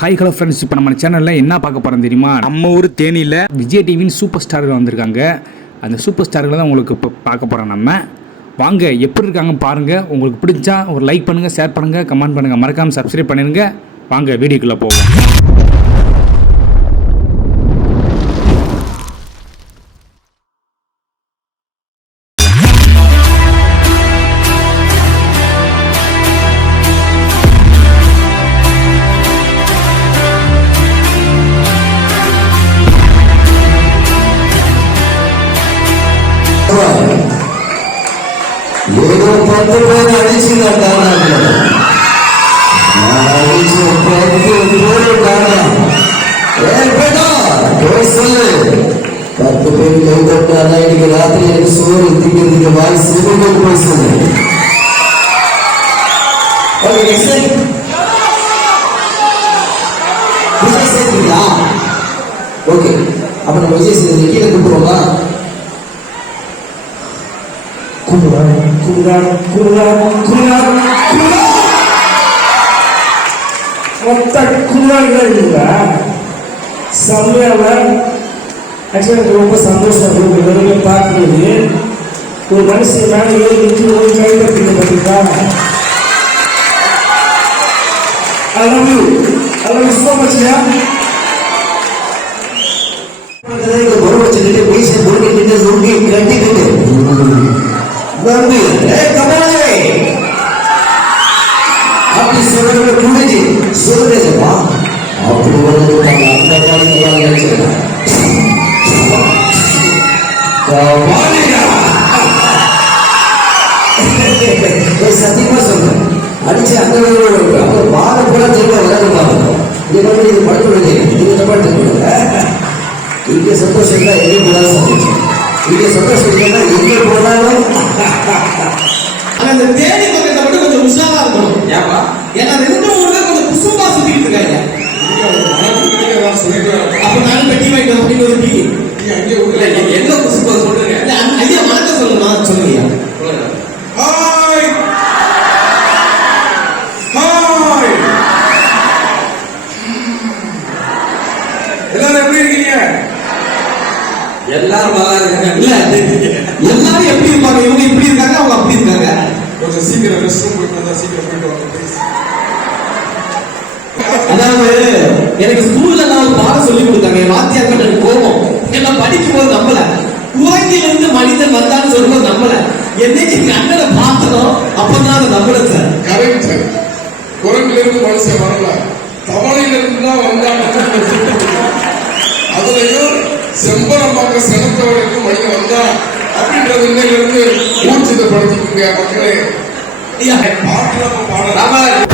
Hi hello friends, இப்போ நம்ம சேனலில் என்ன பார்க்க போகிறோம் தெரியுமா? நம்ம ஊர் தேனியில் விஜய் டிவியின் சூப்பர் ஸ்டார்கள் வந்திருக்காங்க. அந்த சூப்பர் ஸ்டார்களை தான் உங்களுக்கு இப்போ பார்க்க போகிறோம். நம்ம வாங்க எப்படி இருக்காங்க பாருங்கள். உங்களுக்கு பிடிச்சா ஒரு லைக் பண்ணுங்கள், ஷேர் பண்ணுங்கள், கமெண்ட் பண்ணுங்கள், மறக்காமல் சப்ஸ்கிரைப் பண்ணிடுங்க. வாங்க வீடியோக்குள்ளே போவோம். ఏదో పట్టు పేరు అడిచిన పట్టు పేరు కైకొట్ట అన్నయ్యకి రాత్రి సూర్యుడు దిగి వారి సినిమాకి పోతుంది. ఓకే அப்ப நம்ம விஜய் சேதுபதி கீழே கூப்பிடுவோமா? ரொம்ப சந்தோஷம் பார்க்குறது. ஒரு மனுஷன் மேலே ஏறி ஒரு கைப்பற்றிங்க பார்த்தீங்களா? I love you so much. அப்படி சொல்றது புரிஞ்சு சொல்றேப்பா. அப்படி வந்து அந்த சத்தியமா சொல்றேன். அடிச்சு அந்த வாழ கூட திரும்ப விளையாடுவாங்க. இது படுத்துறது இது படுத்து இங்கே சந்தோஷம் தான் எங்கே போனாலும் சந்தோஷம். இங்கே சந்தோஷம் இல்லைன்னா எங்கே போனாலும் அந்த தேடி பக்கத்தை மட்டும் கொஞ்சம் உஷாரா இருக்கணும். ஏப்பா ஏன்னா ரெண்டு மூணு பேர் கொஞ்சம் குசும்பா சுத்திட்டு இருக்காங்க. அப்ப நான் பெட்டி வாங்கிட்டு அப்படின்னு ஒரு டீ என்ன குசும்பா சொல்றீங்க? ஐயா வணக்கம் சொல்லணுமா? சொல்லுங்க. ஹாய் ஹாய் எல்லாரும் எப்படி இருக்கீங்க? எல்லாரும் நல்லா இருக்காங்க. இல்ல எல்லாரும் எப்படி இருப்பாங்க? இவங்க இப்படி இருக்காங்க, அவங்க அப்படி இருக்காங்க. கொஞ்சம் சீக்கிரம் ரெஸ்ட் ரூம் போயிட்டு வந்தா சீக்கிரம் போயிட்டு வாங்க ப்ளீஸ். அதாவது எனக்கு ஸ்கூல்ல நான் பாடம் சொல்லி கொடுத்தாங்க. வாத்தியார் எனக்கு கோபம். எல்லாம் படிக்கும் போது நம்பல. குரங்கிலிருந்து மனிதன் வந்தான்னு சொல்லும்போது நம்பல. என்னைக்கு எங்க அண்ணனை பார்த்தனும் அப்பதான் அதை நம்பல சார். Correct sir. குரங்கிலிருந்து மனுஷன் வரல, தவளையிலிருந்து தான் வந்தாங்க. அதுலயும் செம்பரம் பார்க்க செனத்தவர்களுக்கு மனிதன் வந்தா அப்படின்றது இன்னையிலிருந்து ஊர்ஜிதப்படுத்திக்கோங்க மக்களே. பாட்டுல பாடலாம்.